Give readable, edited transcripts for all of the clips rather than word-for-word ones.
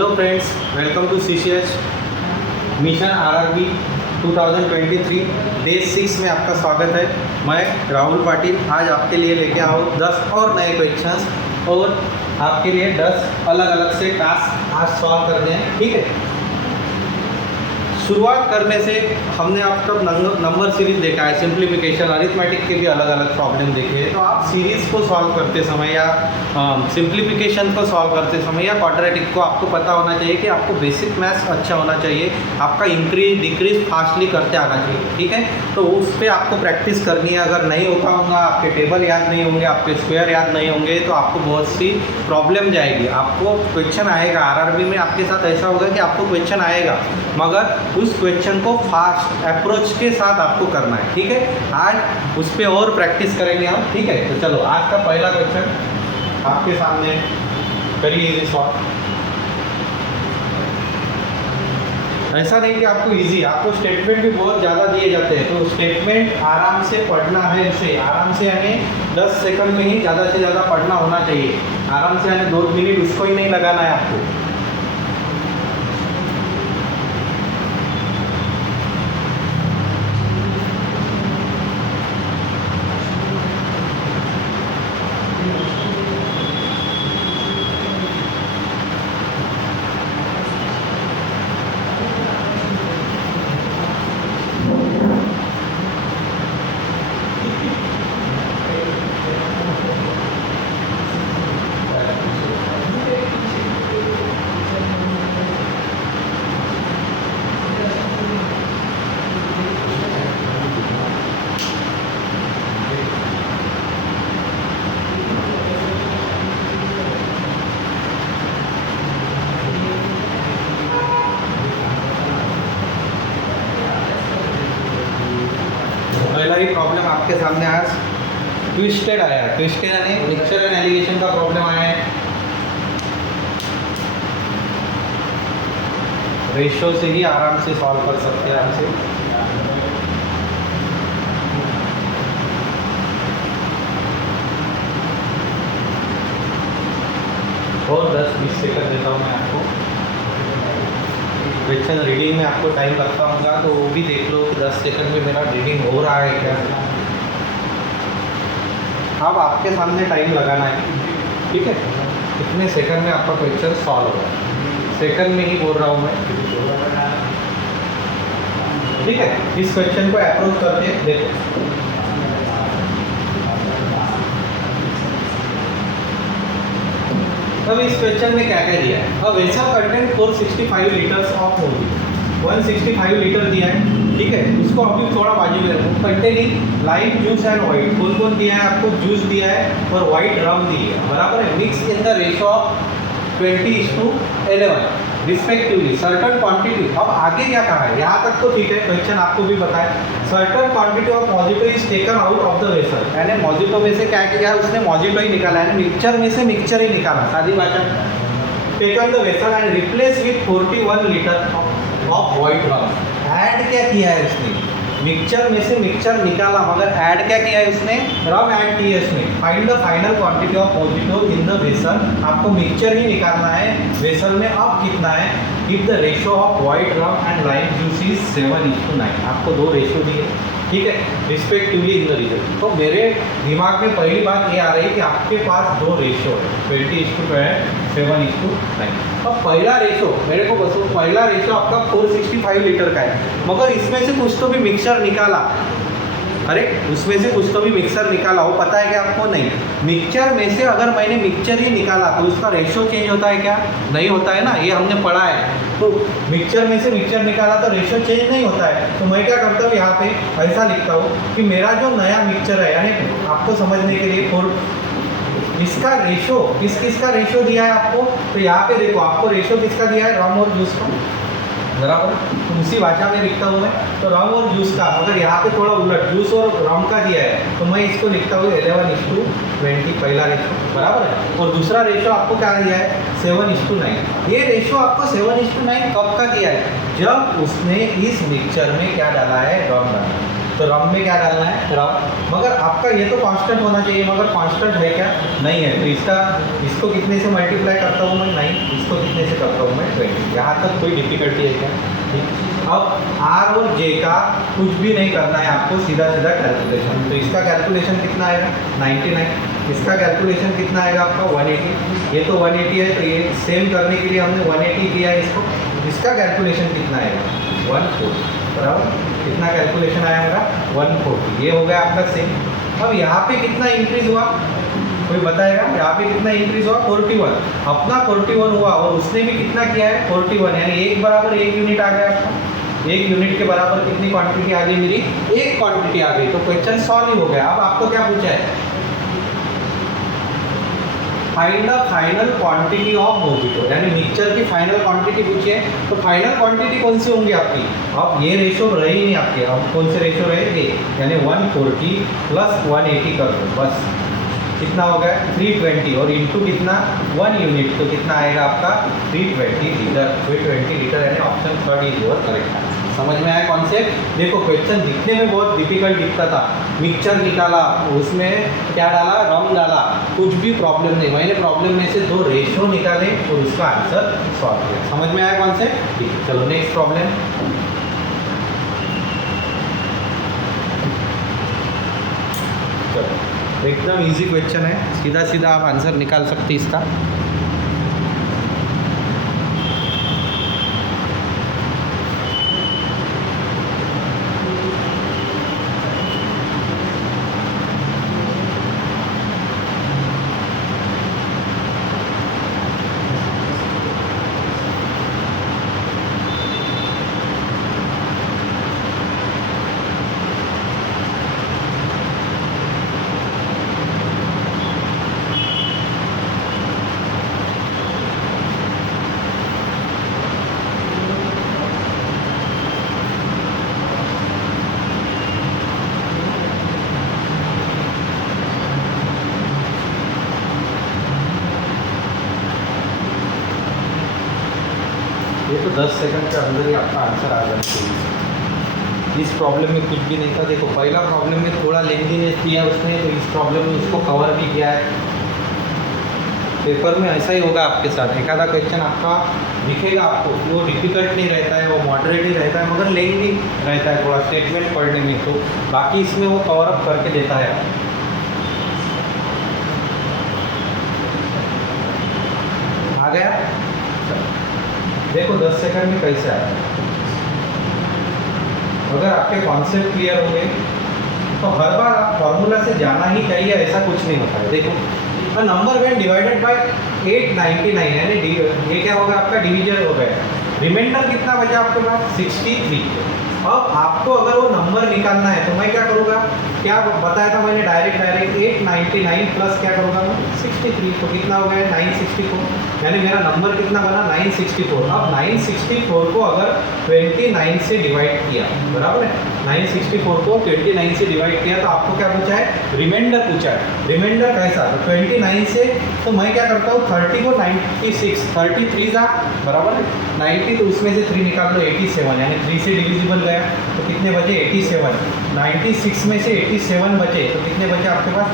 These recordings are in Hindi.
Hello friends, welcome to CCH mission RRB 2023 day 6 में आपका स्वागत है। मैं राहुल पाटिल आज आपके लिए लेके आऊँ 10 और नए क्वेश्चंस और आपके लिए 10 अलग अलग से टास्क आज सॉल्व करने हैं। ठीक है, शुरुआत करने से हमने आप तक नंबर सीरीज देखा है, सिंप्लीफिकेशन, अरिथमेटिक के भी अलग अलग प्रॉब्लम देखे हैं। तो आप सीरीज़ को सॉल्व करते समय या सिंप्लीफिकेशन को सॉल्व करते समय या क्वाड्रेटिक को आपको पता होना चाहिए कि आपको बेसिक मैथ्स अच्छा होना चाहिए, आपका इंक्रीज डिक्रीज फास्टली करते आना चाहिए। ठीक है, तो उस पर आपको प्रैक्टिस करनी है। अगर नहीं होता होगा, आपके टेबल याद नहीं होंगे, आपके स्क्वायर याद नहीं होंगे, तो आपको बहुत सी प्रॉब्लम जाएगी। आपको क्वेश्चन आएगा RRB में, आपके साथ ऐसा होगा कि आपको क्वेश्चन आएगा मगर उस क्वेश्चन को फास्ट अप्रोच के साथ आपको करना है। ठीक है, आज उस पर और प्रैक्टिस करेंगे हम। ठीक है, तो चलो आज का पहला क्वेश्चन आपके सामने वेरी इजी सॉल्व। ऐसा नहीं कि आपको इजी, आपको स्टेटमेंट भी बहुत ज़्यादा दिए जाते हैं, तो स्टेटमेंट आराम से पढ़ना है। उसे आराम से यानी 10 सेकंड में ही ज़्यादा से ज़्यादा पढ़ना होना चाहिए। आराम से यानी 2 मिनट उसको ही नहीं लगाना है आपको। पहला ही प्रॉब्लम आपके सामने आज ट्विस्टेड आया है। ट्विस्टेड यानी मिक्सचर एंड एलिगेशन का प्रॉब्लम आया है। रेशो से ही आराम से सॉल्व कर सकते हैं आराम से। और 10-20 सेकंड देता हूँ मैं आपको। क्वेश्चन रीडिंग में आपको टाइम लगता होगा, तो वो भी देख लो कि 10 सेकंड में मेरा रीडिंग हो रहा है क्या। अब आपके सामने टाइम लगाना है। ठीक है, कितने सेकंड में आपका क्वेश्चन सॉल्व होगा, सेकंड में ही बोल रहा हूँ मैं। ठीक है, इस क्वेश्चन को अप्रोच करके देखो। अब इस क्वेश्चन में क्या क्या दिया है। अब vessel content 465 litres of only 165 litre दिया है। ठीक है, उसको अभी थोड़ा बाजू में रखो। Containing lime juice and white, कौन कौन दिया है आपको? जूस दिया है और वाइट रम दी है, बराबर है। Mix in the ratio of 20:11 respectively certain quantity. अब आगे क्या कहा है, यहाँ तक तो ठीक है, क्वेश्चन आपको भी पता है। Certain quantity of mojito is taken out of the vessel, यानी मॉजिटो में से क्या किया, उसने मॉजिटो ही निकाला, यानी मिक्सचर में से मिक्सचर ही निकाला, सादी भाषा। Taken the vessel and replace with 41 litre of white rum. Add क्या किया है उसने, मिक्सचर में से मिक्सचर निकाला, मगर ऐड क्या किया है उसने, रम ऐड की है उसने। Find the final quantity of mojito in the vessel, आपको मिक्सचर ही निकालना है वेसल में। अब कितना है, if the ratio of white rum and lime juice is 7:9, आपको 2 रेशो दिए। ठीक है, रिस्पेक्टिवली इन द रिजल्ट। तो मेरे दिमाग में पहली बात ये आ रही है कि आपके पास 2 रेशो है, 20:12, 7:9। अब पहला रेशो मेरे को बस, पहला रेशो आपका 465 लीटर का है, मगर इसमें से कुछ तो भी मिक्सचर निकाला। अरे उसमें से कुछ तो भी मिक्सचर निकाला, वो पता है कि आपको? नहीं। मिक्सचर में से अगर मैंने मिक्सचर ही निकाला तो उसका रेशो चेंज होता है क्या? नहीं होता है ना, ये हमने पढ़ा है। तो मिक्सचर में से मिक्सचर निकाला तो रेशो चेंज नहीं होता है। तो मैं क्या करता हूँ, यहाँ पे ऐसा लिखता हूँ कि मेरा जो नया मिक्सचर है, यानी आपको समझने के लिए इसका रेशो, किसका रेशो दिया है आपको, तो यहाँ पे देखो आपको रेशो किसका दिया है, रम और जूस का, बराबर। तो उसी भाषा में लिखता हूँ मैं, तो रम और जूस का। अगर यहाँ पे थोड़ा उलट जूस और रम का दिया है, तो मैं इसको लिखता हूँ 11:20, पहला रेशो, बराबर है। और दूसरा रेशो आपको क्या दिया है, 7:9। ये रेशो आपको 7:9 कब का दिया है, जब उसने इस मिक्सचर में क्या डाला है, रम डाला है। तो रम में क्या डालना है, रम। मगर आपका ये तो कांस्टेंट होना चाहिए, मगर कांस्टेंट है क्या, नहीं है। तो इसको कितने से मल्टीप्लाई करता हूँ मैं, नहीं। इसको कितने से करता हूँ मैं, 20। यहाँ तक कोई डिफिकल्टी है क्या, ठीक। अब आर और जे का कुछ भी नहीं करना है आपको, सीधा सीधा कैलकुलेशन। तो इसका कैलकुलेशन कितना आएगा, 99। इसका कैलकुलेशन कितना आएगा आपका, 180। ये तो 180 है, तो ये सेम करने के लिए हमने 180 दिया है इसको। इसका कैलकुलेशन कितना आएगा, 140, बराबर। कितना कैलकुलेशन आया मेरा, 140। ये हो गया आपका सेम। अब यहाँ पे कितना इंक्रीज हुआ, कोई बताएगा, यहाँ पे कितना इंक्रीज हुआ, 41। अपना 41 हुआ और उसने भी कितना किया है, 41, यानी एक बराबर 1 यूनिट आ गया आपका। 1 यूनिट के बराबर कितनी क्वांटिटी आ गई मेरी, 1 क्वांटिटी आ गई। तो क्वेश्चन सॉल्व ही हो गया। अब आपको क्या पूछा है, find the final quantity of mojito, यानी मिक्सचर की फाइनल क्वांटिटी पूछी है। तो फाइनल क्वांटिटी कौन सी होंगी आपकी, अब ये रेशो रहे ही नहीं आपके, अब कौन से रेशो रहेंगे, यानी 140 प्लस 180 कर दो, बस। कितना हो गया, 320, और इंटू कितना, 1 यूनिट, तो कितना आएगा आपका 320 लीटर। 320 लीटर, यानी option 3 is your correct answer. समझ में आया कॉन्सेप्ट। देखो क्वेश्चन दिखने में बहुत डिफिकल्ट दिखता था, मिक्सचर निकाला, उसमें क्या डाला, रम डाला, कुछ भी प्रॉब्लम नहीं। मैंने प्रॉब्लम में से 2 रेशो निकाले और उसका आंसर सॉल्व किया। समझ में आया कॉन्सेप्ट, ठीक है। चलो नेक्स्ट प्रॉब्लम। चलो एकदम इजी क्वेश्चन है, सीधा सीधा आप आंसर निकाल सकते इसका। ये तो 10 सेकंड के अंदर ही आपका आंसर आ जाना चाहिए। इस प्रॉब्लम में कुछ भी नहीं था। देखो पहला प्रॉब्लम में थोड़ा लेंथीनेस दिया उसने, तो इस प्रॉब्लम में उसको कवर भी किया है। पेपर में ऐसा ही होगा आपके साथ, एक आधा क्वेश्चन आपका दिखेगा आपको, वो डिफिकल्ट नहीं रहता है, वो मॉडरेट ही रहता है, मगर लेंथी रहता है थोड़ा स्टेटमेंट पढ़ने में। तो बाकी इसमें वो कवर अप करके देता है। आ गया, देखो 10 सेकंड में कैसे आया। अगर आपके कॉन्सेप्ट क्लियर होंगे तो हर बार आप फॉर्मूला से जाना ही चाहिए, ऐसा कुछ नहीं होता है। देखो नंबर व्हेन डिवाइडेड बाय 899, यानी ये क्या होगा आपका, डिवीजन हो गया। रिमाइंडर कितना बचा आपके पास, 63। अब आपको अगर वो नंबर निकालना है तो मैं क्या करूँगा, क्या बताया था मैंने, डायरेक्ट 899 प्लस क्या करूँगा मैं, 63। तो कितना हो गया 964, यानी मेरा नंबर कितना बना 964। अब 964 को अगर 29 से डिवाइड किया, बराबर है, 964 को 29 से डिवाइड किया तो आपको क्या पूछा है, रिमाइंडर पूछा है। रिमाइंडर कैसा, तो 29 से, तो मैं क्या करता हूँ 30 को 96, 33 जा, बराबर है 90, तो उसमें से 3 निकाल लो 87, यानी 3 से डिविजिबल गया तो कितने बचे 87। 96 में से 87 बचे तो कितने बचे आपके पास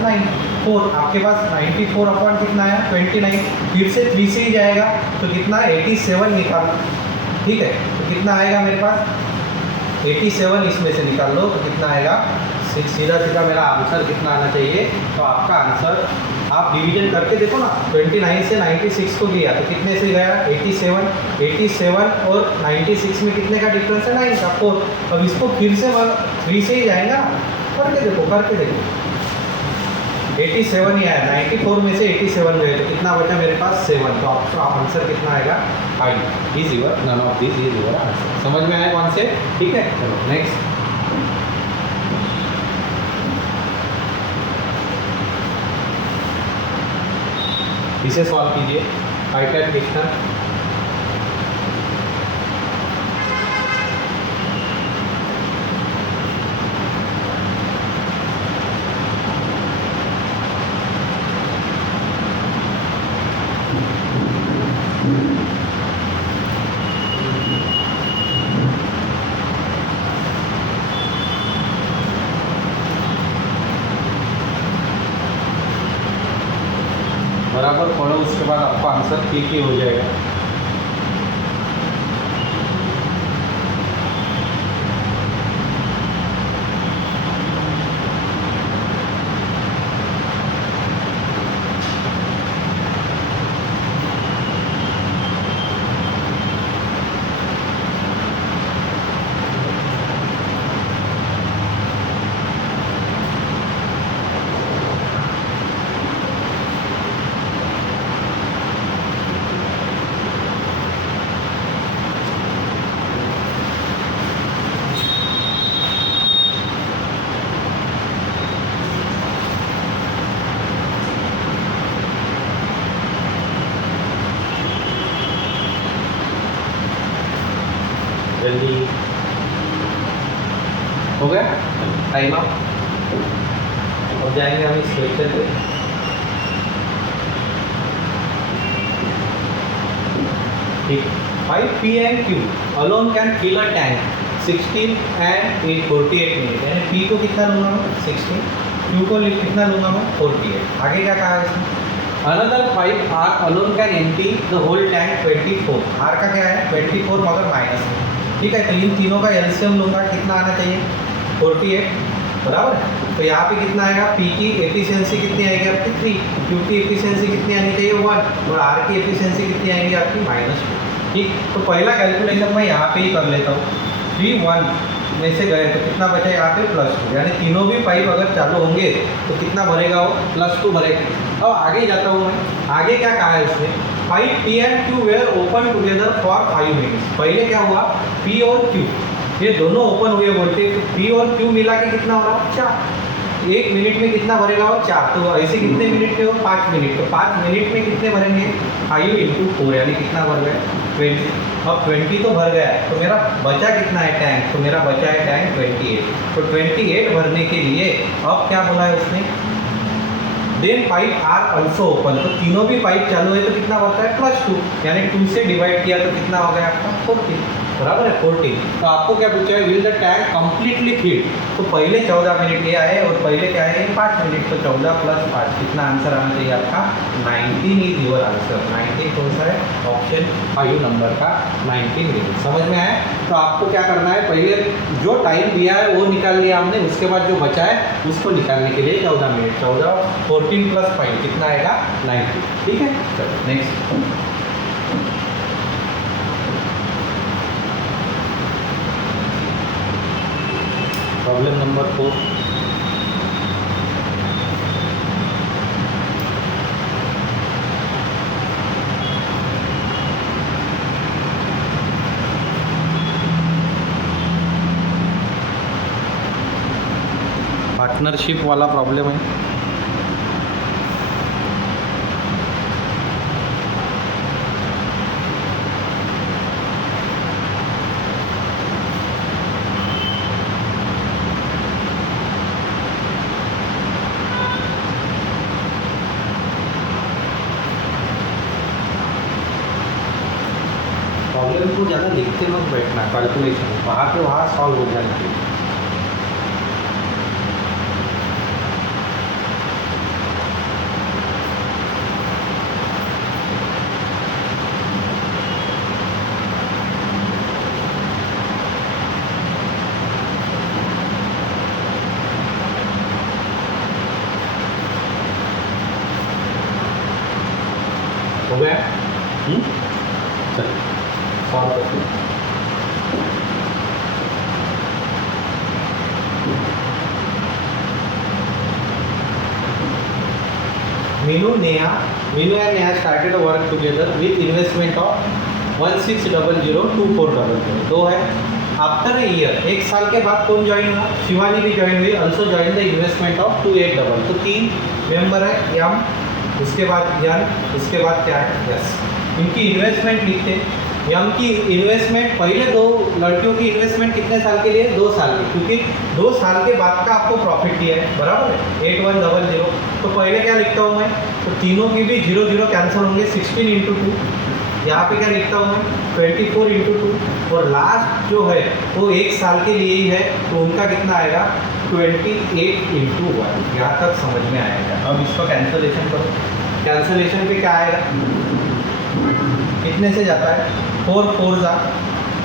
4, आपके पास 94 अपॉन कितना आया 29, फिर से 3 से ही जाएगा तो कितना 87 निकाल, ठीक है। तो कितना आएगा मेरे पास 87, इसमें से निकाल लो तो कितना आएगा, सीधा सीधा मेरा आंसर कितना आना चाहिए। तो आपका आंसर आप डिवीजन करके देखो ना, 29 से 96 को लिया तो कितने से गया 87 और 96 में कितने का डिफरेंस है 9 का 4। अब इसको फिर से 3 से ही जाएगा, करके देखो 87 ही आया, 94 में से 87 गए तो कितना बचा मेरे पास 7। तो आपका आंसर कितना आएगा 5 is your, none of this is your answer. समझ में आया कौन से, ठीक है। चलो नेक्स्ट। इसे सॉल्व कीजिए, पाइपलाइन डिक्शनर। बराबर पढ़ो, उसके बाद आपका आंसर ठीक ही हो जाएगा। जल्दी हो गया टाइम अप। अब जाएंगे हम इस क्वेश्चन पे। ठीक, 5P and Q alone can fill a tank 16 and 48 minute, यानी P को कितना लूँगा मैं 16, Q को कितना लूँगा मैं 48। आगे क्या कहा है इसमें? Another 5 R alone can empty the whole tank 24। R का क्या है 24 मगर माइनस में। ठीक है, तो इन तीनों का एलसीएम लूँगा, कितना आना चाहिए 48, बराबर है। तो यहाँ पे कितना आएगा, P की एफिशिएंसी कितनी आएगी आपकी 3, Q की एफिशिएंसी कितनी आनी चाहिए 1, और R की एफिशिएंसी कितनी आएगी आपकी -2। ठीक, तो पहला कैलकुलेशन मैं यहाँ पे ही कर लेता हूँ। 3 1 में से गए तो कितना बचा यहाँ पे +2, यानी तीनों भी पाइप अगर चालू होंगे तो कितना भरेगा वो +2 भरेगा। अब आगे जाता हूँ मैं, आगे क्या कहा है उसने, 5P and Q were open together for 5 minutes. पहले क्या हुआ, P और Q ये दोनों ओपन हुए बोलते, तो P और Q मिला के कितना हो रहा है 4, 1 मिनट में कितना भरेगा वो 4, तो ऐसे कितने मिनट के हो 5 मिनट, तो 5 मिनट में कितने भरेंगे 5 × 4, यानी कितना भर गया 20। अब 20 तो भर गया है, तो मेरा बचा कितना है टैंक, तो मेरा बचा है टैंक 28। तो 28 भरने के लिए अब क्या बोला है उसने, then pipe are also open, तो तीनों भी पाइप चालू है तो कितना होता है +2, यानी 2 से डिवाइड किया तो कितना हो गया आपका 40, बराबर है 40। तो आपको क्या पूछा है, will the tank completely fill, तो पहले 14 मिनट ये आए और पहले क्या है 5 मिनट, तो 14 + 5 कितना आंसर आना चाहिए आपका 19 इज योर आंसर। 19 कौन सा है, ऑप्शन 5 नंबर का 19 मिनट। समझ में आया? तो आपको क्या करना है, पहले जो टाइम दिया है वो निकाल लिया हमने, उसके बाद जो बचा है उसको निकालने के लिए 14 मिनट, 14 14 + 5 कितना आएगा 19। ठीक है, चलो नेक्स्ट। Problem number 4। पार्टनरशिप वाला प्रॉब्लम है। प्रॉब्लम को ज़्यादा लिखते मत बैठना, कैलकुलेशन वहाँ पे वहाँ सॉल्व हो जाना चाहिए। हो गया? चलो सॉल्व करते हैं। Meenu and Neha started a work together with investment of 16002400। दो है। आफ्टर ए ईयर, 1 साल के बाद कौन ज्वाइन हुआ, शिवानी भी ज्वाइन हुई, also join the investment of 2800। तो 3 मेंबर है, यम, उसके बाद यन, उसके बाद क्या है यस। इनकी इन्वेस्टमेंट लिखते हैं। यम की इन्वेस्टमेंट, पहले 2 लड़कियों की इन्वेस्टमेंट कितने साल के लिए 2 साल की, क्योंकि 2 साल के बाद का आपको प्रॉफिट दिया है, बराबर है 8100। तो पहले क्या लिखता हूँ मैं, तो तीनों की भी 0 0 कैंसिल होंगे, 16 × 2। यहाँ पे क्या लिखता हूँ मैं 24 × 2, और लास्ट जो है वो 1 साल के लिए ही है, तो उनका कितना आएगा 28 × 1। यहाँ तक समझ में आएगा। अब इसका कैंसलेशन करो, कैंसलेशन पे क्या आएगा, कितने से जाता है, 4 4 जा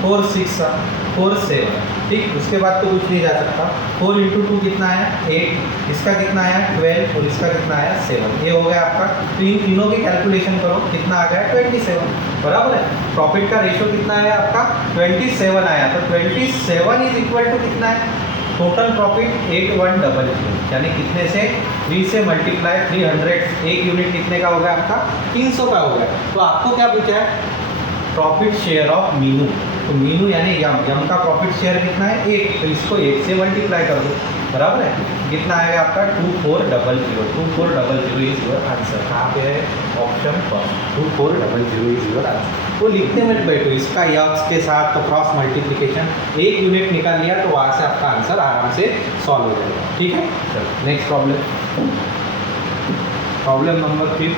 4 6 जा 4 7, ठीक। उसके बाद तो कुछ नहीं जा सकता। 4 इंटू 2 कितना आया 8, इसका कितना आया 12 और इसका कितना आया 7। ये हो गया आपका। तो इन तीनों की कैलकुलेशन करो, कितना आ गया 27, बराबर है। प्रॉफिट का रेशियो कितना आया आपका 27 आया। तो 27 इज इक्वल टू कितना है, टोटल प्रॉफिट 8100, यानी कितने से 3 से मल्टीप्लाई 300, एक यूनिट कितने का हो गया आपका 300 का हो गया। तो आपको क्या पूछा है, प्रॉफिट शेयर ऑफ मीनू। तो मीनू यानी यम का प्रॉफिट शेयर कितना है 1, तो इसको 1 से मल्टीप्लाई कर दो, बराबर है। कितना आएगा आपका 2400, 2400 इज योर आंसर। कहाँ पे है, option first, 2400 is your answer. वो लिखते मत बैठो, इसका यक्स के साथ तो क्रॉस मल्टीप्लिकेशन, एक यूनिट निकाल लिया तो वहाँ से आपका आंसर आराम से सॉल्व हो जाएगा, ठीक है। चलो नेक्स्ट प्रॉब्लम, प्रॉब्लम नंबर 5।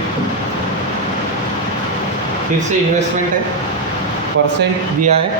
फिर से इन्वेस्टमेंट है, परसेंट दिया है,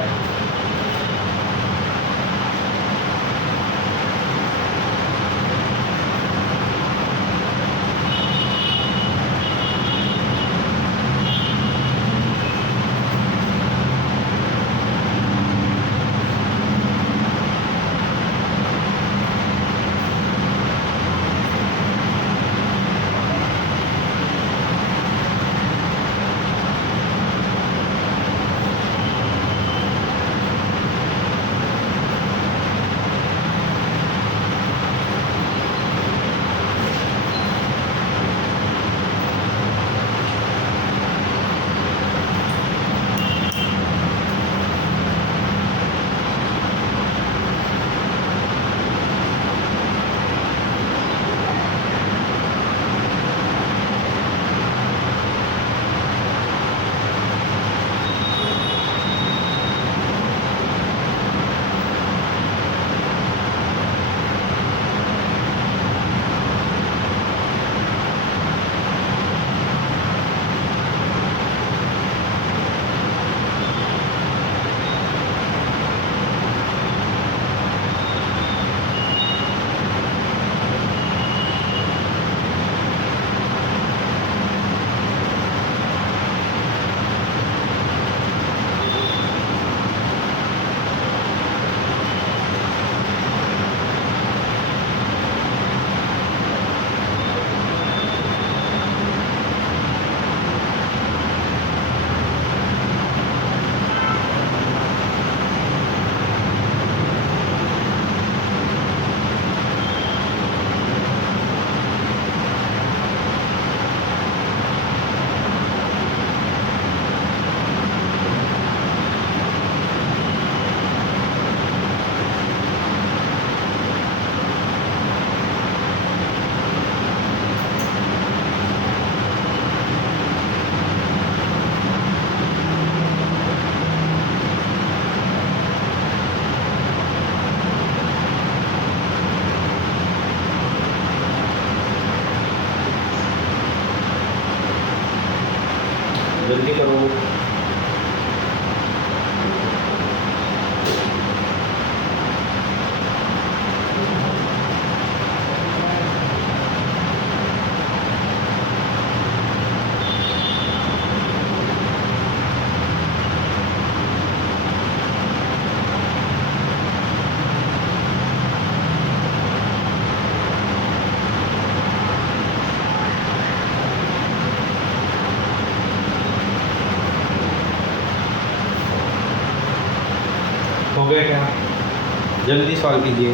जल्दी करो। हो गया क्या, जल्दी सॉल्व कीजिए।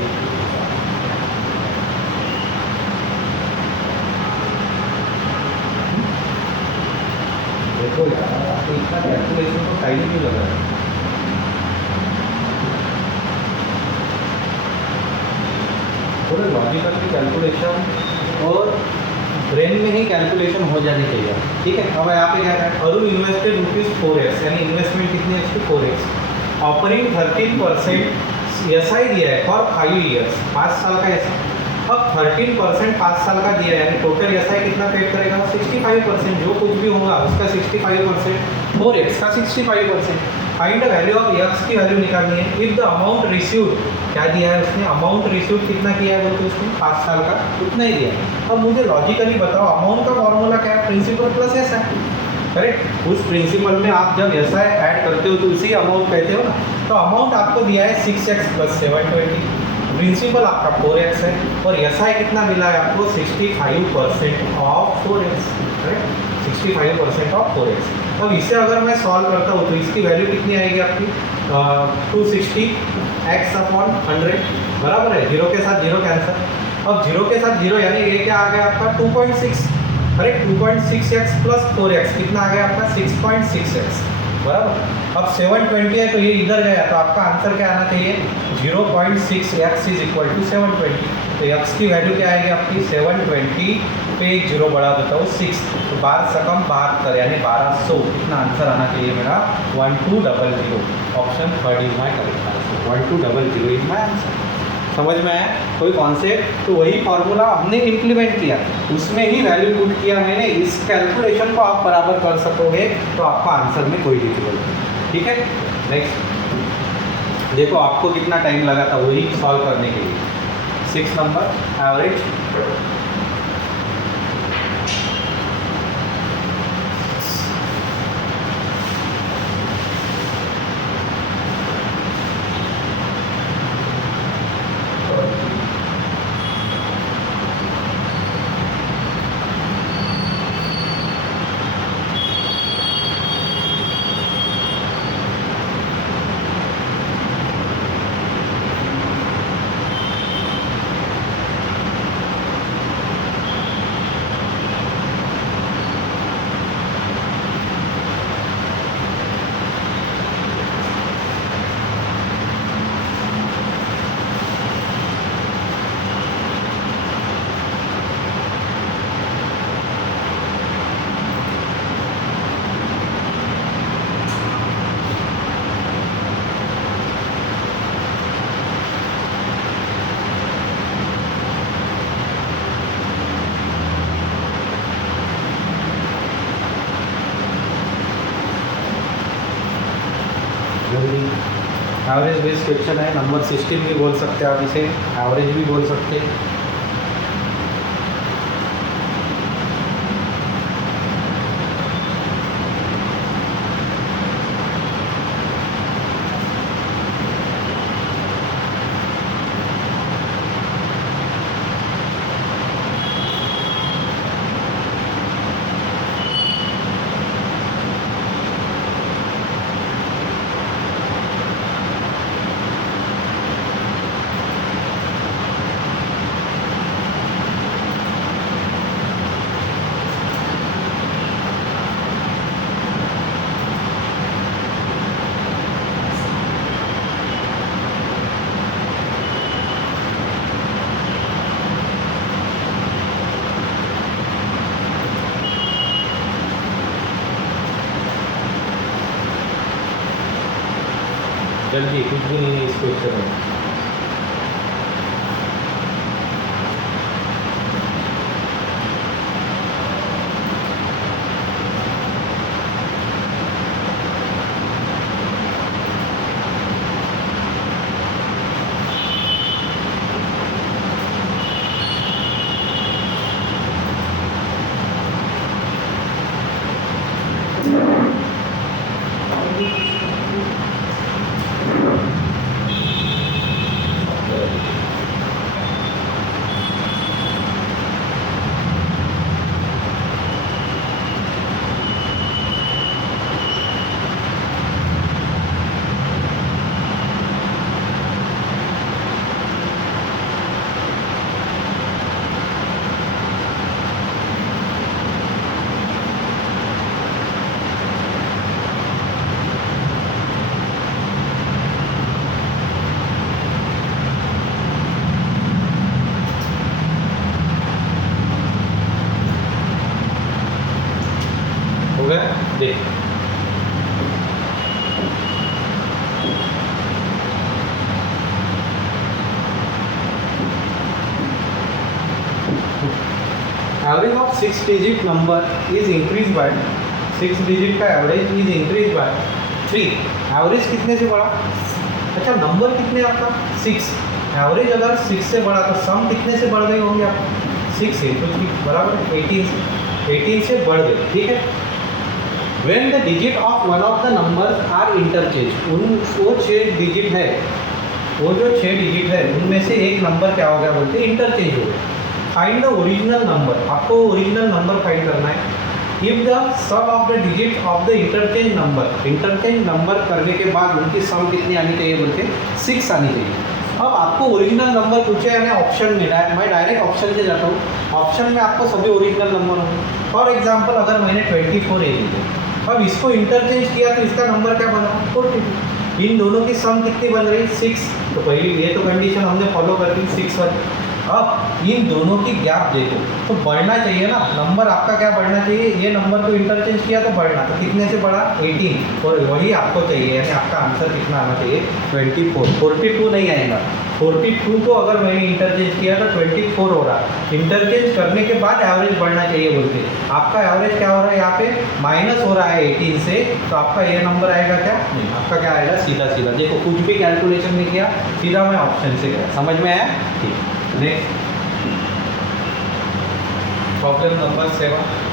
देखो यार, आपको इतना कैलकुलेशन तो टाइम नहीं लग रहा है। थोड़ा लॉजिकल कैलकुलेशन और ब्रेन में ही कैलकुलेशन हो जानी चाहिए, ठीक है। अब यहाँ पे क्या है, अरुण इन्वेस्टेड ₹4x, यानी इन्वेस्टमेंट कितनी है इसकी 4x। ऑफरिंग 13% एसआई दिया है फॉर 5 ईयर्स, 5 साल का एसआई। अब 13% 5 साल का दिया है, यानी टोटल एसआई कितना पेड करेगा 65%, जो कुछ भी होगा उसका 65%, 4x का 65%। Find the value of x की वैल्यू निकालनी है। इफ द अमाउंट रिसीव्ड, क्या दिया है उसने, अमाउंट रिसीव्ड कितना किया है बोलते उसने 5 साल का, उतना ही दिया है। अब मुझे लॉजिकली बताओ अमाउंट का फॉर्मूला क्या है, प्रिंसिपल प्लस एस है, करेक्ट। उस प्रिंसिपल में आप जब एस आई ऐड करते हो तो उसी अमाउंट कहते हो ना। तो अमाउंट आपको दिया है 6x + 720, प्रिंसिपल आपका 4x है, और एस आई कितना मिला है आपको 65% of 4x, correct, 65% of 4x। अब इसे अगर मैं सॉल्व करता हूँ तो इसकी वैल्यू कितनी आएगी आपकी 260x/100, बराबर है, जीरो के साथ जीरो कैंसर। अब जीरो के साथ जीरो यानी ये क्या आ गया आपका 2.6, करेक्ट, 2.6x + 4x कितना आ गया आपका 6.6x, बराबर। अब 720 है तो ये इधर गया, तो आपका आंसर क्या आना चाहिए 0.6x = 720। तो x की वैल्यू क्या आएगी आपकी 720 पे एक जीरो बढ़ा देता हूँ 6, तो 12 सकम 72 यानी 1200, कितना आंसर आना चाहिए मेरा 1200। Option 3 is my correct answer, 1200 is my answer. समझ में आया कोई कॉन्सेप्ट? तो वही फार्मूला हमने इम्प्लीमेंट किया, उसमें ही वैल्यू पुट किया मैंने, इस कैलकुलेशन को आप बराबर कर सकोगे तो आपका आंसर में कोई डिफिकल्टी नहीं, ठीक है। नेक्स्ट देखो आपको कितना टाइम लगा था वही सॉल्व करने के लिए। 6 number average, average based question है, नंबर 16 भी बोल सकते हैं आप इसे, एवरेज भी बोल सकते हैं। जल्दी, कुछ भी नहीं है इस क्वेश्चन में। हो गया, देख average of 6 digit number is increase by, 6 digit का average is increase by 3, average कितने से बढ़ा? अच्छा, नंबर कितने आपका 6, एवरेज अगर 6 से बढ़ा तो सम कितने से बढ़ गई होंगे आपको? 6 into 3 बराबर 18 से बढ़ गए, ठीक है। When the digit of one of the numbers are interchanged, वो 6 डिजिट है, वो जो 6 डिजिट है उनमें से एक नंबर क्या हो गया बोलते हैं इंटरचेंज हो गया। फाइंड द ओरिजिनल नंबर, आपको ओरिजिनल नंबर फाइंड करना है। If the sum of the digit of the interchange number करने के बाद उनकी सम कितनी आनी चाहिए बोलते 6 आनी चाहिए। अब आपको ओरिजिनल नंबर पूछे यानी ऑप्शन में मैं डायरेक्ट ऑप्शन से जाता हूँ, ऑप्शन में आपको सभी ओरिजिनल नंबर होंगे। फॉर एग्जाम्पल अगर मैंने 24 ले लिया, अब इसको इंटरचेंज किया तो इसका नंबर क्या बना 42। इन दोनों की सम कितनी बन रही 6, तो पहली ये तो कंडीशन हमने फॉलो कर दी 6 वाली। अब इन दोनों की गैप देखो तो बढ़ना चाहिए ना, नंबर आपका क्या बढ़ना चाहिए, ये नंबर को इंटरचेंज किया तो बढ़ना, तो कितने से बढ़ा 18, और वही आपको चाहिए यानी आपका आंसर कितना आना चाहिए 24, 42 नहीं आएगा। 42 को अगर मैंने इंटरचेंज किया तो 24 हो रहा, इंटरचेंज करने के बाद एवरेज बढ़ना चाहिए बोलते, आपका एवरेज क्या हो रहा है यहाँ पे माइनस हो रहा है 18 से, तो आपका ये नंबर आएगा क्या, नहीं आपका क्या आएगा सीधा सीधा। देखो कुछ भी कैलकुलेशन नहीं किया, सीधा मैं ऑप्शन से गया, समझ में आया? ठीक। Next problem number 7।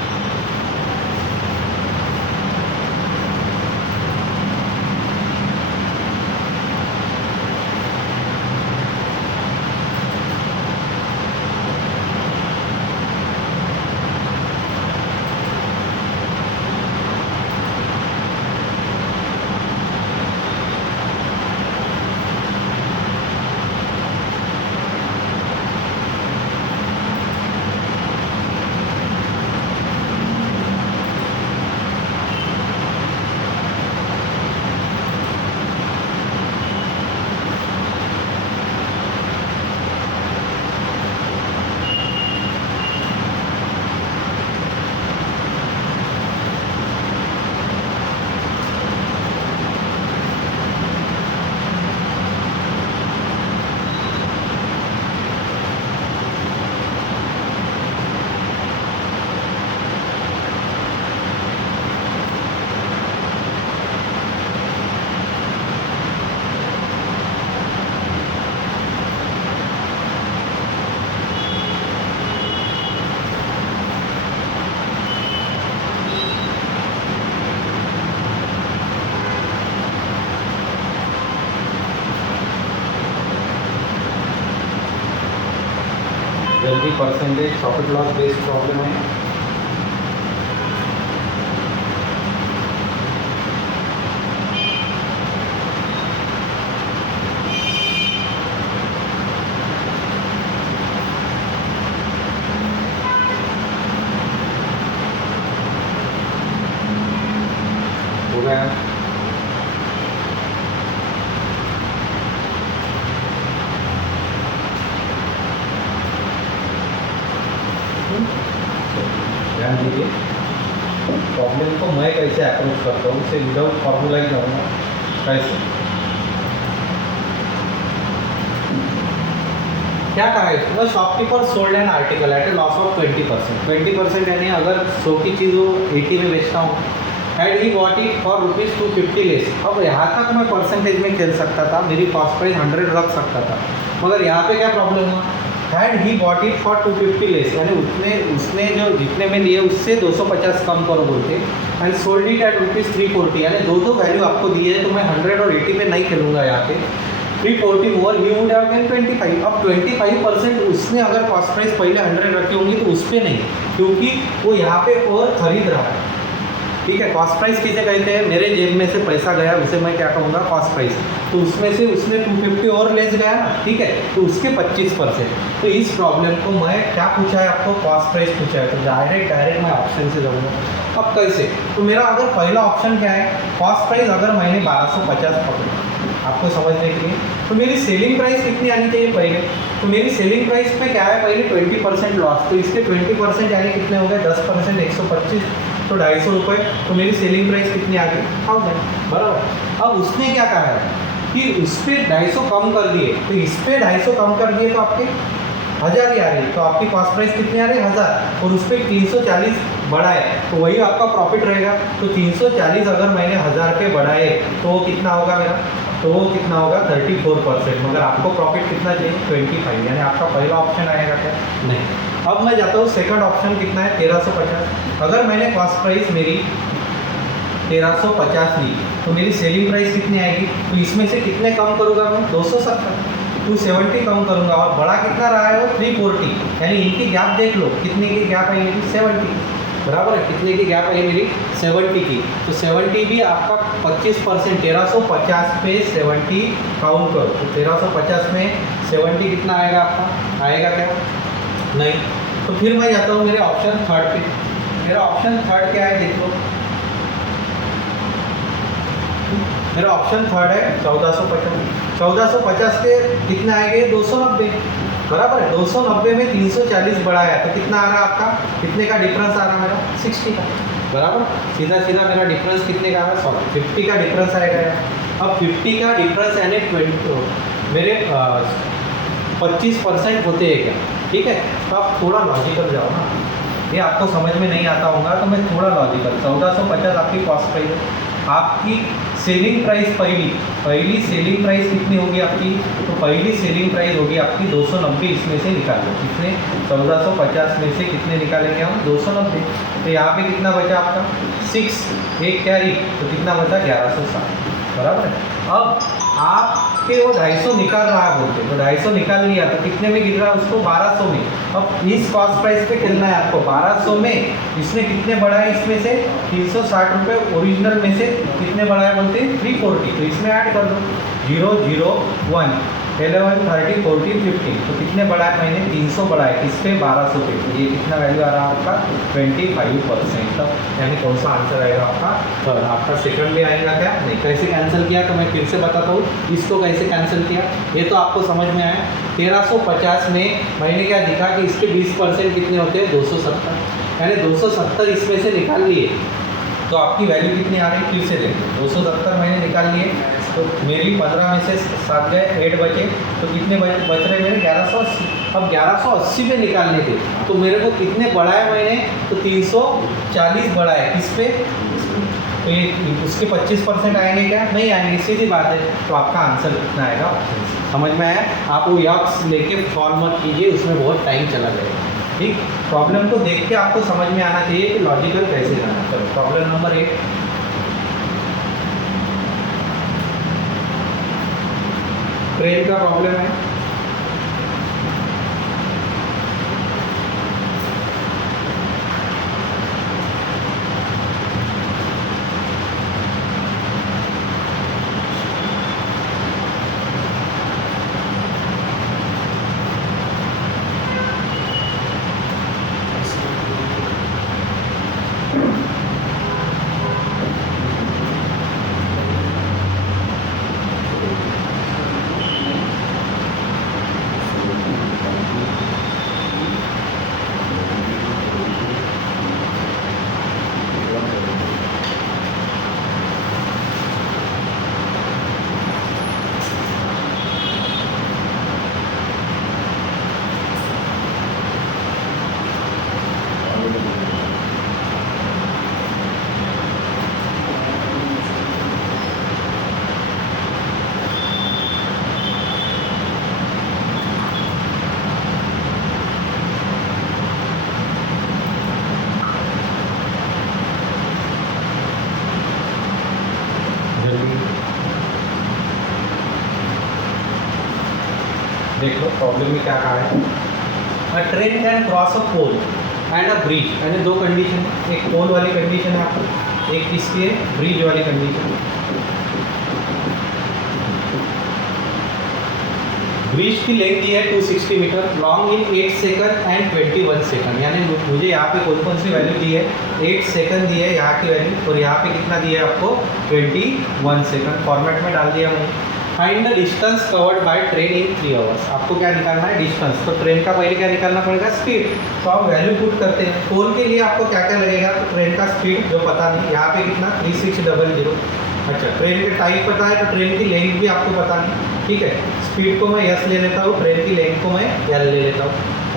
जल्दी percentage profit loss based problem है। हो गया ध्यान दीजिए, प्रॉब्लम को मैं कैसे अप्रोच करता हूँ, उसे विदाउट फॉर्मूला ही करूँगा कैसे। क्या कहा है वो, shopkeeper sold an article at a loss of 20%। 20% यानी अगर 100 की चीज़ वो 80 में बेचता हूँ, and he got it for ₹250 less. अब यहाँ तक मैं परसेंटेज में खेल सकता था, मेरी कॉस्ट प्राइस 100 रख सकता था, मगर यहाँ पे क्या प्रॉब्लम हुआ, and he bought it for 250 less, यानी उसने जो जितने में लिए उससे 250 कम करो बोलते, एंड सोल्ड इट एट ₹340, यानी दो वैल्यू आपको दी है, तो मैं 100 और 80 पे नहीं खेलूँगा यहाँ पे। 340 मोर ही वुड हैव गेन 25। अब 25% उसने अगर कॉस्ट प्राइस पहले 100 रखी होंगी तो उस पर नहीं, क्योंकि वो यहाँ पे और खरीद रहा है। ठीक है, कॉस्ट प्राइस किसे कहते हैं, मेरे जेब में से पैसा गया उसे मैं क्या कहूँगा कॉस्ट प्राइस, तो उसमें से उसने 250 और लेस गया ना, ठीक है, तो उसके 25%। तो इस प्रॉब्लम को मैं क्या पूछा है आपको, कॉस्ट प्राइस पूछा है, तो डायरेक्ट मैं ऑप्शन से जाऊँगा। अब कैसे, तो मेरा अगर पहला ऑप्शन क्या है, कॉस्ट प्राइस अगर मैंने 1250 पकड़ा आपको समझने के लिए, तो मेरी सेलिंग प्राइस कितनी आनी चाहिए पहले, तो मेरी सेलिंग प्राइस पे क्या है पहले 20% लॉस, तो इसके 20% यानी कितने हो गए 10%, 125, तो 250 रुपये, तो मेरी सेलिंग प्राइस कितनी आ गई 1000, बराबर। अब उसने क्या कहा है कि उस पर 250 कम कर दिए, तो इस पर 250 कम कर दिए तो आपके 1000 ही आ रही, तो आपकी कॉस्ट प्राइस कितनी आ रही है 1000, और उस पर 340 बढ़ाए तो वही आपका प्रॉफिट रहेगा। तो 340 अगर मैंने 1000 पे बढ़ाए तो वो कितना होगा मेरा, तो वो कितना होगा 34%। मगर आपको प्रॉफिट कितना चाहिए 25, यानी आपका पहला ऑप्शन आएगा क्या, नहीं। अब मैं जाता हूँ सेकंड ऑप्शन कितना है 1350। अगर मैंने कॉस्ट प्राइस मेरी 1350 ली तो मेरी सेलिंग प्राइस कितनी आएगी, तो इसमें से कितने कम करूँगा मैं 270, 270 कम करूँगा। और बड़ा कितना रहा है वो 340, यानी इनकी गैप देख लो कितने की गैप आई मेरी 70, बराबर है। कितने की गैप आई मेरी 70 की। तो 70 भी आपका 25%, 1350 पे 70 काउंट करो तो 1350 में 70 कितना आएगा आपका, आएगा क्या, नहीं। तो फिर मैं जाता हूँ मेरे ऑप्शन थर्ड पे। मेरा ऑप्शन थर्ड क्या है देख लो, मेरा ऑप्शन थर्ड है 1450। 1450 के कितने आएंगे 290, बराबर है। 290 में 340 बढ़ाया तो कितना आ रहा है आपका, कितने का डिफरेंस आ रहा है मेरा 60 का, बराबर। सीधा सीधा मेरा डिफरेंस कितने का आ रहा है 50 का डिफरेंस आएगा। अब 50 का डिफरेंस यानी 20 मेरे 25% होते हैं क्या, ठीक है। तो आप थोड़ा लॉजिकल जाओ ना, ये आपको समझ में नहीं आता होगा तो मैं थोड़ा लॉजिकल। 1450 आपकी कॉस्ट प्राइस है, आपकी सेलिंग प्राइस पहली सेलिंग प्राइस कितनी होगी आपकी, तो पहली सेलिंग प्राइस होगी आपकी 290, इसमें से निकालो कितने 1450 में से कितने निकालेंगे हम 290। तो यहाँ पे कितना बचा आपका 6, एक कैरी तो कितना बचा 1160, बराबर है। अब आपके वो 250 निकाल रहा है बोलते, तो 250 निकाल लिया तो कितने में गिर रहा है उसको 1200 में। अब इस कॉस्ट प्राइस पे खेलना है आपको 1200 में, इसने कितने बढ़ाए इसमें से 360 रुपये ओरिजिनल में से कितने बढ़ाए बोलते हैं 340, तो इसमें ऐड कर दो 0, 0, 1, 11, 30, 40, 50, तो कितने बढ़ाए मैंने 300 बढ़ाए किस पे 1200 पे, तो ये कितना वैल्यू आ रहा है आपका 25%। तब यानी कौन सा आंसर आएगा आपका, तो आपका सेकंड भी आएगा क्या, नहीं। कैसे कैंसिल किया तो मैं फिर से बताता हूँ इसको कैसे कैंसिल किया, ये तो आपको समझ में आया। 1350 में मैंने क्या दिखा कि इसके 20% कितने होते हैं 270, यानी 270 इसमें से निकाल लिए तो आपकी वैल्यू कितनी आ रही है, फिर से देखो 270 मैंने निकाल लिए तो मेरी 15 में से 7 गए 8 बचे, तो कितने बच रहे मेरे 1180। अब 1180 में निकालने थे तो मेरे को कितने बढ़ाए मैंने, तो 340 बढ़ाए किस पे, तो ये उसके 25% आएंगे क्या, नहीं आएंगे, सीधी बात है। तो आपका आंसर कितना आएगा, समझ में आया। आप वो यक्स लेके फॉर्म मत कीजिए, उसमें बहुत टाइम चला जाएगा, ठीक। प्रॉब्लम को देख के आपको समझ में आना चाहिए कि लॉजिकल कैसे जाना। चलो प्रॉब्लम नंबर 8, ट्रेन का प्रॉब्लम है। देख लो प्रॉब्लम में क्या कहा है, a train can cross a pole and a bridge, यानी दो कंडीशन, एक पोल वाली कंडीशन है आपको, एक किसकी है ब्रिज वाली कंडीशन। ब्रिज की लेंथ दी है 260 metre, long in 8 second and 21 second, यानी मुझे यहाँ पे कौन कौन सी वैल्यू दी है 8 सेकंड दी है यहाँ की वैल्यू, और यहाँ पे कितना दिया है आपको 21 सेकंड। फॉर्मेट में डाल दिया मैंने। Find the distance covered by train in 3 hours, आपको क्या निकालना है डिस्टेंस, तो ट्रेन का पहले क्या निकालना पड़ेगा स्पीड, तो आप वैल्यू पुट करते हैं। पोल के लिए आपको क्या क्या लगेगा, तो ट्रेन का स्पीड जो पता नहीं, यहाँ पे कितना 3600, अच्छा ट्रेन के टाइप पता है तो ट्रेन की लेंथ भी आपको पता नहीं, ठीक है। स्पीड को मैं यस ले लेता हूँ, ट्रेन की लेंथ को मैं एल ले लेता हूँ,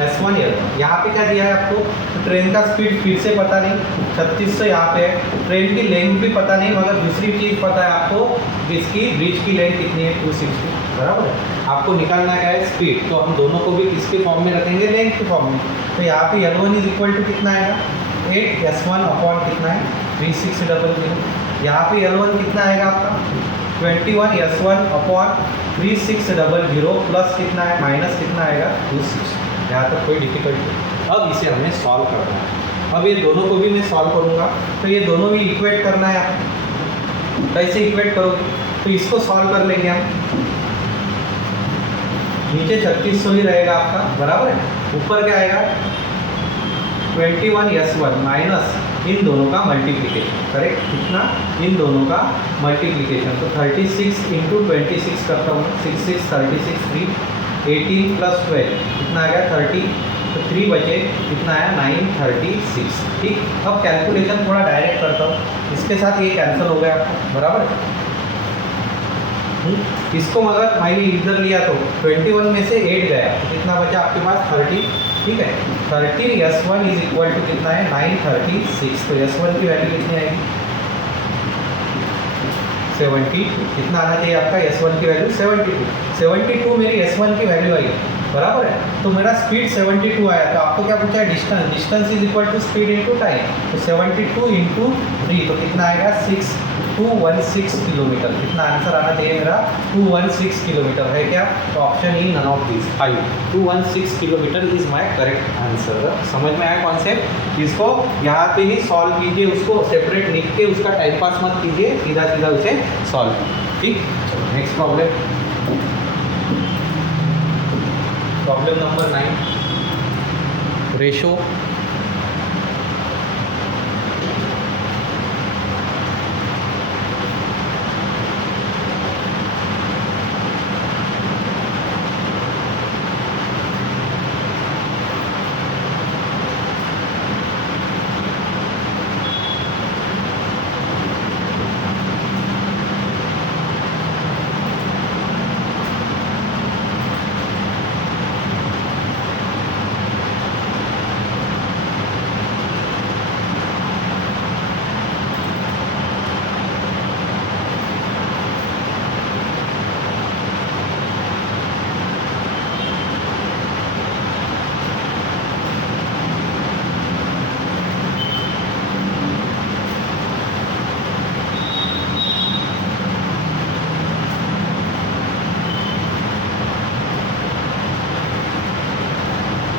S1 L1। यहाँ पे क्या दिया है आपको, तो ट्रेन का स्पीड फिर से पता नहीं 3600 यहाँ पे है, ट्रेन की लेंथ भी पता नहीं, मगर दूसरी चीज़ पता है आपको, इसकी ब्रिज की लेंथ कितनी है 260, बराबर है। आपको निकालना क्या है स्पीड, तो हम दोनों को भी किसके फॉर्म में रखेंगे, लेंथ के फॉर्म में। तो यहाँ पे L1 इज इक्वल टू कितना आएगा 8 S1 अपॉन कितना है 3600। यहाँ पे L1 कितना आएगा आपका 21 S1 अपॉन 3600 प्लस कितना है माइनस कितना आएगा 26। यहाँ तक कोई डिफिकल्टी नहीं। अब इसे हमें सॉल्व करना है। अब ये दोनों को भी मैं सॉल्व करूँगा, तो ये दोनों भी इक्वेट करना है आप। कैसे इक्वेट करोगे, तो इसको सॉल्व कर लेंगे हम। नीचे 3600 ही रहेगा आपका, बराबर है। ऊपर क्या आएगा 21 S1 माइनस इन दोनों का मल्टीप्लिकेशन, करेक्ट, कितना, इन दोनों का मल्टीप्लिकेशन। तो 36 इंटू 26 करता हूँ, 6 6 36 3 18 प्लस 12 कितना आएगा 30, तो 3 बचे कितना आया 936। ठीक, अब कैलकुलेशन थोड़ा डायरेक्ट करता हूँ, इसके साथ ये कैंसिल हो गया आपका, बराबर है। इसको अगर मैंने इधर लिया तो 21 में से 8 गया, तो कितना बचा आपके पास 30, ठीक है। 30 S1 इज इक्वल टू कितना है 936, तो S1 की वैल्यू कितनी आएगी 72, कितना आना चाहिए आपका S1 की वैल्यू 72 मेरी S1 की वैल्यू आई, बराबर है। तो मेरा स्पीड 72 आया, तो आपको क्या पूछा है distance is equal to speed into time, तो 72 इंटू 3 तो कितना आएगा 216 किलोमीटर। कितना आंसर आना चाहिए मेरा 216 किलोमीटर है क्या, तो option e none of this 5, 216 kilometre is my correct answer. समझ में आया कॉन्सेप्ट, इसको यहाँ पे ही सॉल्व कीजिए, उसको सेपरेट लिख के उसका टाइम पास मत कीजिए, सीधा सीधा उसे सॉल्व, ठीक। नेक्स्ट प्रॉब्लम नंबर 9, रेशो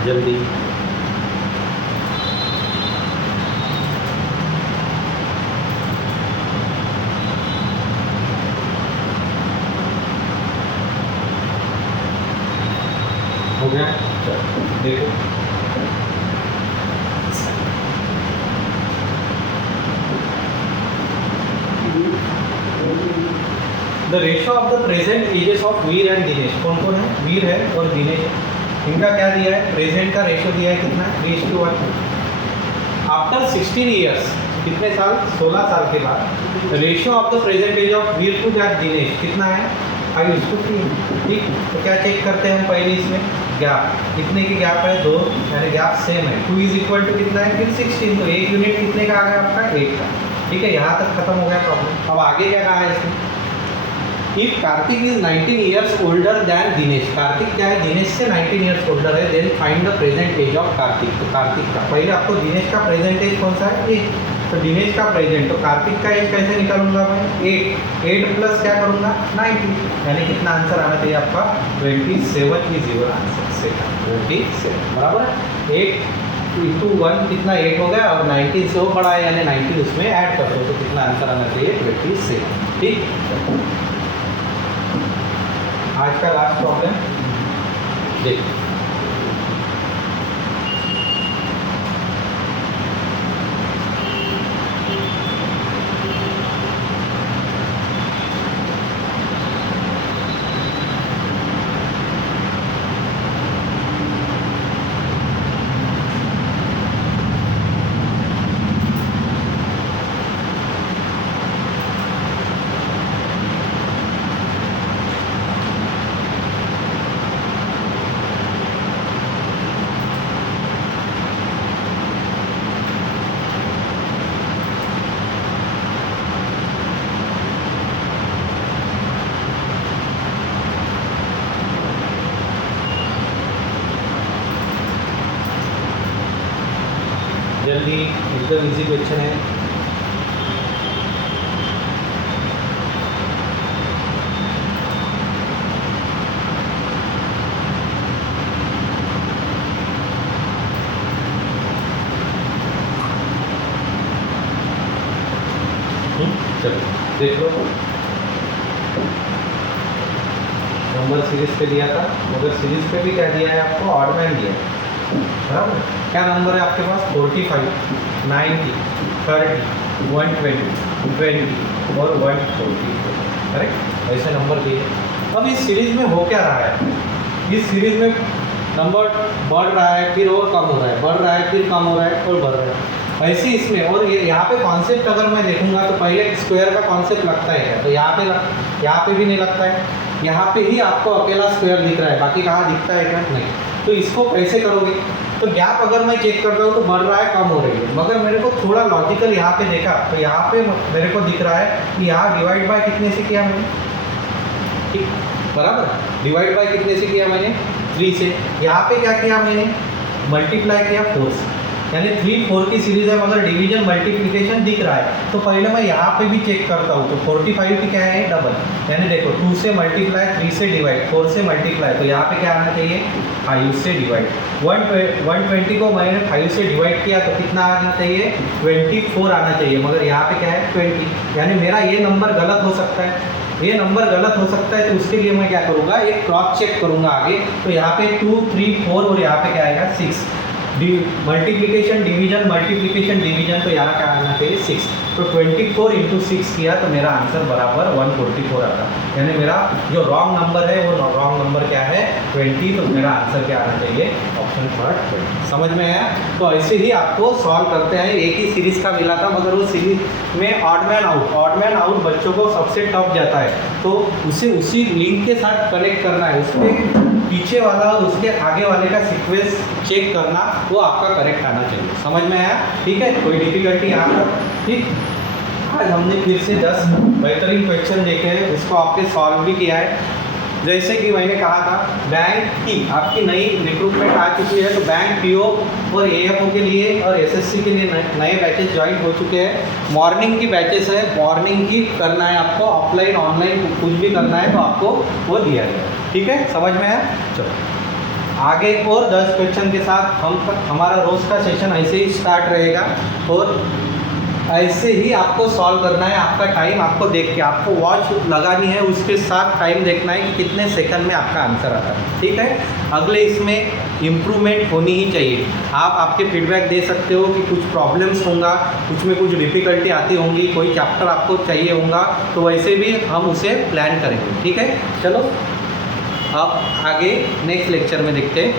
जल्दी, हो गया, देखो the ratio of the present ages of Veer and Dinesh, कौन कौन है, वीर है और दिनेश है। इनका क्या दिया है, प्रेजेंट का रेशो दिया है कितना 3:1। आफ्टर 16 ईयर्स, कितने साल 16 साल के बाद, ratio of the present age of Veer to that Dinesh कितना है 5:3। ठीक, तो क्या चेक करते हैं हम पहले इसमें गैप, कितने की गैप है 2, यानी गैप सेम है। 2 इज इक्वल टू कितना है फिर 16, तो 1 यूनिट कितने का आ गया आपका 8 का। ठीक है, यहाँ तक खत्म हो गया प्रॉब्लम। अब आगे क्या कहा है इसमें, if Kartik is 19 years older than Dinesh, Kartik क्या है दिनेश से 19 ईयर्स ओल्डर है, then find the present age of Kartik. तो कार्तिक का पहले आपको दिनेश का प्रेजेंट एज कौन सा है 1, तो दिनेश का प्रेजेंट, तो कार्तिक का एज कैसे निकालूंगा मैं 8 प्लस क्या करूँगा 90, यानी कितना आंसर आना चाहिए आपका 27 इज योर आंसर, सेकंड 27, बराबर है। 8 इंटू 1 कितना 8 हो गया, और 19 से वो बड़ा है यानी 19 उसमें ऐड कर दो, तो कितना आंसर आना चाहिए 27। ठीक, आज का लास्ट प्रॉब्लम देखो, जल्दी एकदम इजी क्वेश्चन है। चलो देख लो, नंबर सीरीज पे दिया था, मगर सीरीज पे भी क्या दिया है आपको, ऑड मैन दिया है, बराबर। क्या नंबर है आपके पास, 45, 90, 30, 120, 20 और 140, करेक्ट, ऐसे नंबर दिए। अब इस सीरीज में हो क्या रहा है, इस सीरीज में नंबर बढ़ रहा है फिर और कम हो रहा है, बढ़ रहा है फिर कम हो रहा है और बढ़ रहा है, ऐसे इसमें। और ये यहाँ पे कॉन्सेप्ट अगर मैं देखूंगा तो पहले स्क्वायर का कॉन्सेप्ट लगता है क्या, तो यहाँ पे भी नहीं लगता है, यहाँ पे ही आपको अकेला स्क्वायर दिख रहा है, बाकी कहाँ दिखता है क्या, नहीं। तो इसको कैसे करोगे, तो गैप अगर मैं चेक करता हूँ तो बढ़ रहा है कम हो रही है, मगर मेरे को थोड़ा लॉजिकल यहाँ पे देखा तो यहाँ पे मेरे को दिख रहा है कि यहाँ डिवाइड बाय कितने से किया मैंने, ठीक, बराबर, डिवाइड बाय कितने से किया मैंने, 3 से। यहाँ पे क्या किया मैंने, मल्टीप्लाई किया 4 से, यानी 3, 4 की सीरीज है मगर डिवीजन मल्टीप्लिकेशन दिख रहा है। तो पहले मैं यहाँ पे भी चेक करता हूँ, तो 45 की क्या है, डबल, यानी देखो 2 से मल्टीप्लाई, 3 से डिवाइड, 4 से मल्टीप्लाई, तो यहाँ पे क्या आना चाहिए, 5 से डिवाइड। 120 को मैंने 5 से डिवाइड किया तो कितना आना चाहिए, 24 आना चाहिए, मगर यहाँ पे क्या है 20, यानी मेरा ये नंबर गलत हो सकता है, ये नंबर गलत हो सकता है। तो उसके लिए मैं क्या करूँगा, एक क्रॉस चेक करूँगा आगे, तो यहाँ पे 2, 3, 4 और यहाँ पे क्या आएगा 6, मल्टीप्लिकेशन डिवीजन मल्टीप्लिकेशन डिवीजन, तो यहाँ क्या आना चाहिए 6। तो 24 इंटू 6 किया तो मेरा आंसर बराबर 144 आता, यानी मेरा जो रॉन्ग नंबर है वो रॉन्ग नंबर क्या है 20, तो मेरा आंसर क्या आना चाहिए, ऑप्शन फर्स्ट 20। समझ में आया। तो ऐसे ही आपको सॉल्व करते हैं, एक ही सीरीज का मिला था मगर वो सीरीज में ऑड मैन आउट बच्चों को सबसे टफ जाता है, तो उसे उसी लिंक के साथ कनेक्ट करना है, उसके पीछे वाला और उसके आगे वाले का सीक्वेंस चेक करना, वो आपका करेक्ट आना चाहिए। समझ में आया, ठीक है, कोई डिफिकल्टी यहाँ पर, ठीक। आज हमने फिर से 10 बेहतरीन क्वेश्चन देखे हैं, उसको आपके सॉल्व भी किया है। जैसे कि मैंने कहा था, बैंक की आपकी नई रिक्रूटमेंट आ चुकी है, तो बैंक पीओ और एएफओ के लिए और एसएससी के लिए नए बैचेस ज्वाइन हो चुके हैं। मॉर्निंग की बैचेस है, मॉर्निंग ही करना है आपको, ऑफलाइन ऑनलाइन कुछ भी करना है तो आपको वो दिया गया, ठीक है, समझ में आया। चलो आगे और 10 क्वेश्चन के साथ हमारा रोज़ का सेशन ऐसे ही स्टार्ट रहेगा, और ऐसे ही आपको सॉल्व करना है। आपका टाइम आपको देख के, आपको वॉच लगानी है, उसके साथ टाइम देखना है कि कितने सेकंड में आपका आंसर आता है, ठीक है। अगले इसमें इम्प्रूवमेंट होनी ही चाहिए। आप आपके फीडबैक दे सकते हो कि कुछ प्रॉब्लम्स होंगे, कुछ में कुछ डिफ़िकल्टी आती होंगी, कोई चैप्टर आपको चाहिए होगा, तो वैसे भी हम उसे प्लान करेंगे, ठीक है। चलो अब आगे नेक्स्ट लेक्चर में देखते हैं।